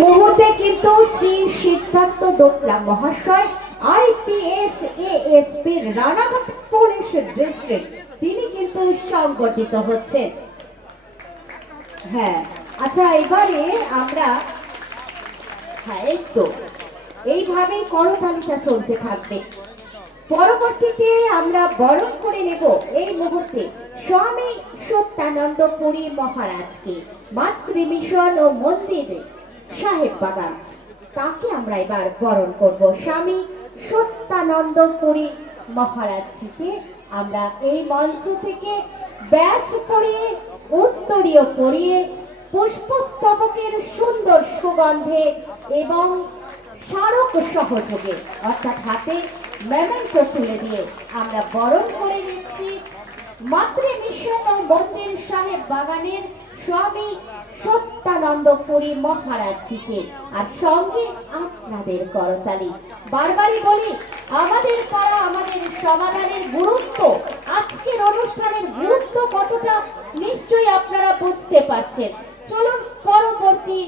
মুহূর্তে কিন্তু শ্রী সিদ্ধার্থ দোকলা মহাশয় আইপিএস এএসপির রানাঘাট পুলিশ ডিস্ট্রিক্ট তিনি কিন্তু সংগঠিত হচ্ছেন। হ্যাঁ, আচ্ছা, এবারে আমরা একটু এইভাবেই করতালিটা চলতে থাকবে। পরবর্তীতে আমরা বরণ করে নেব এই মুহূর্তে স্বামী সত্যানন্দ পুরী মহারাজকে, মাতৃমিশন ও মন্দির সাহেব বাগান, তাকে আমরা এবার বরণ করব। স্বামী সত্যানন্দ পুরী মহারাজকে আমরা এই মঞ্চ থেকে ব্যাচ পরিয়ে, উত্তরীয় পরিয়ে, পুষ্পস্তবকের সুন্দর সুগন্ধে এবং স্মারক সহযোগে অর্থাৎ হাতে মেমেন্টো তুলে দিয়ে আমরা বরণ করে নিচ্ছি মাতৃমিশন ও মন্দির সাহেব বাগানের স্বামী সত্যানন্দ পুরী মহারাজজিকে। আর সঙ্গে আপনাদের করতালি। বারবারই বলি, আমাদের পাড়া আমাদের সমাধানের গুরুত্ব, আজকের অনুষ্ঠানের গুরুত্ব কতটা নিশ্চয়ই আপনারা বুঝতে পারছেন। চলুন পরবর্তী